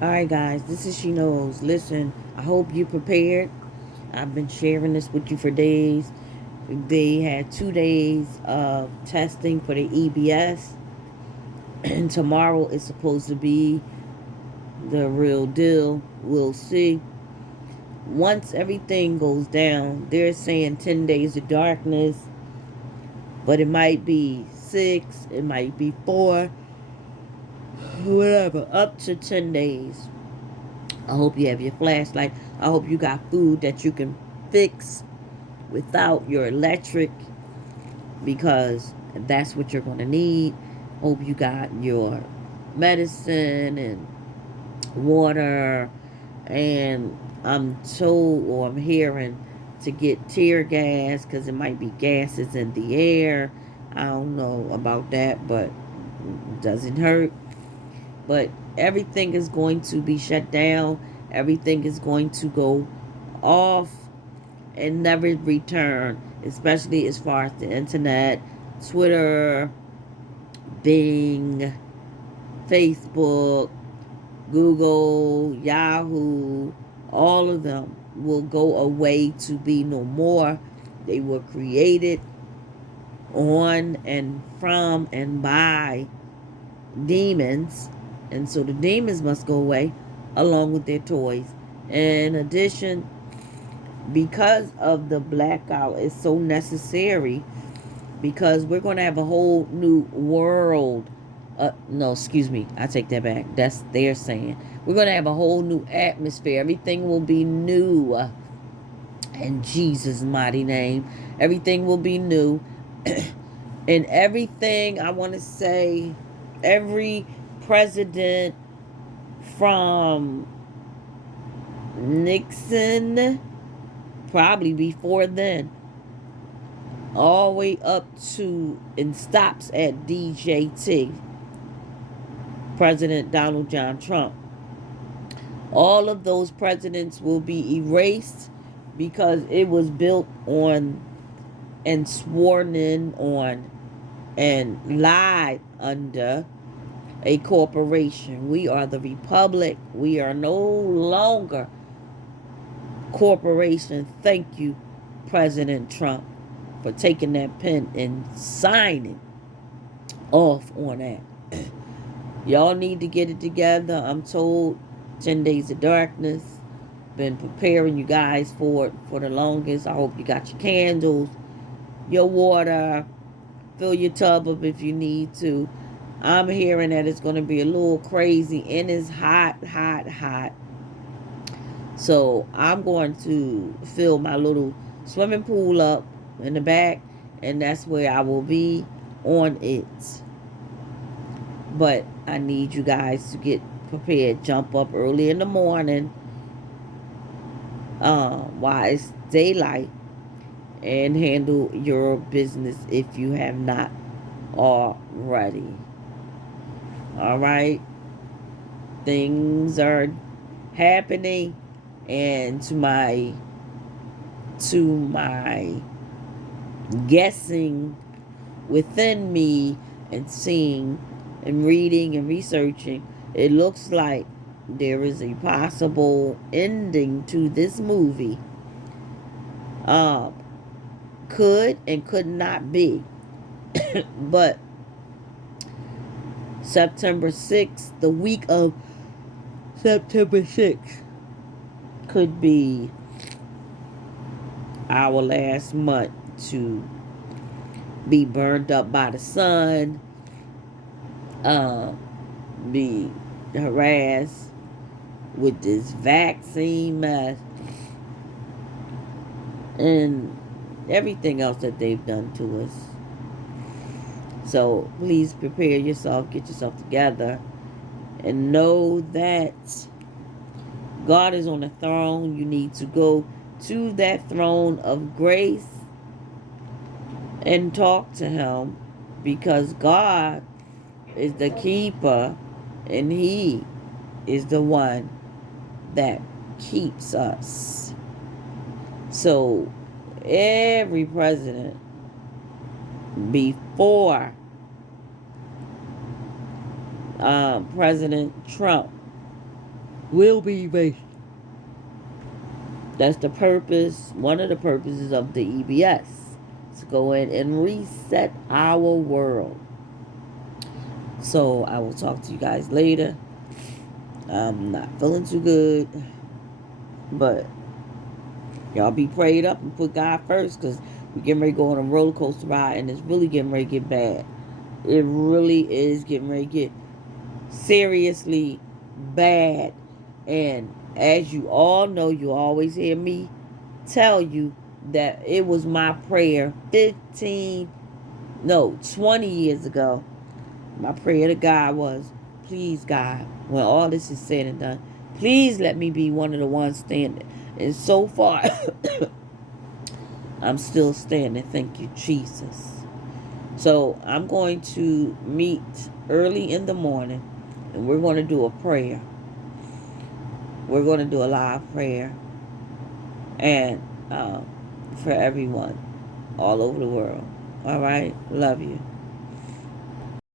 Alright guys, this is She Knows. Listen, I hope you prepared. I've been sharing this with you for days. They had 2 days of testing for the EBS, and tomorrow is supposed to be the real deal. We'll see. Once everything goes down, they're saying 10 days of darkness, but it might be 6, it might be 4, whatever, up to 10 days. I hope you have your flashlight. I hope you got food that you can fix without your electric, because that's what you're going to need. Hope you got your medicine and water. And I'm told, or I'm hearing, to get tear gas because it might be gases in the air. I don't know about that, but it doesn't hurt. But everything is going to be shut down. Everything is going to go off and never return, especially as far as the internet, Twitter, Bing, Facebook, Google, Yahoo. All of them will go away to be no more. They were created on and from and by demons, and so the demons must go away along with their toys. In addition, because of the blackout, is so necessary, because we're going to have a whole new world. No, excuse me, I take that back. That's they're saying we're going to have a whole new atmosphere. Everything will be new, in Jesus' mighty name. Everything will be new. And everything, I want to say, every president from Nixon, probably before then, all the way up to and stops at DJT, President Donald John Trump. All of those presidents will be erased because it was built on and sworn in on and lied under a corporation. We are the republic. We are no longer corporation. Thank you, President Trump, for taking that pen and signing off on that. Y'all need to get it together. I'm told 10 days of darkness. Been preparing you guys for it for the longest. I hope you got your candles, your water. Fill your tub up if you need to. I'm hearing that it's going to be a little crazy and it's hot, hot, hot. So I'm going to fill my little swimming pool up in the back, and that's where I will be on it. But I need you guys to get prepared. Jump up early in the morning, while it's daylight, and handle your business if you have not already. All right, things are happening, and to my guessing within me and seeing and reading and researching, it looks like there is a possible ending to this movie. Um, could and could not be. But September 6th, the week of September 6th, could be our last month to be burned up by the sun, be harassed with this vaccine mess, and everything else that they've done to us. So please prepare yourself, get yourself together, and know that God is on the throne. You need to go to that throne of grace and talk to Him, because God is the keeper and He is the one that keeps us. So every president before President Trump will be erased. That's the purpose, one of the purposes of the EBS. To go in and reset our world. So I will talk to you guys later. I'm not feeling too good, but y'all be prayed up and put God first, because we're getting ready to go on a roller coaster ride, and it's really getting ready to get bad. It really is getting ready to get seriously bad. And as you all know, you always hear me tell you that it was my prayer 20 years ago. My prayer to God was, please, God, when all this is said and done, please let me be one of the ones standing. And so far, I'm still standing. Thank you, Jesus. So I'm going to meet early in the morning, and we're going to do a prayer. We're going to do a live prayer, and for everyone all over the world. All right? Love you.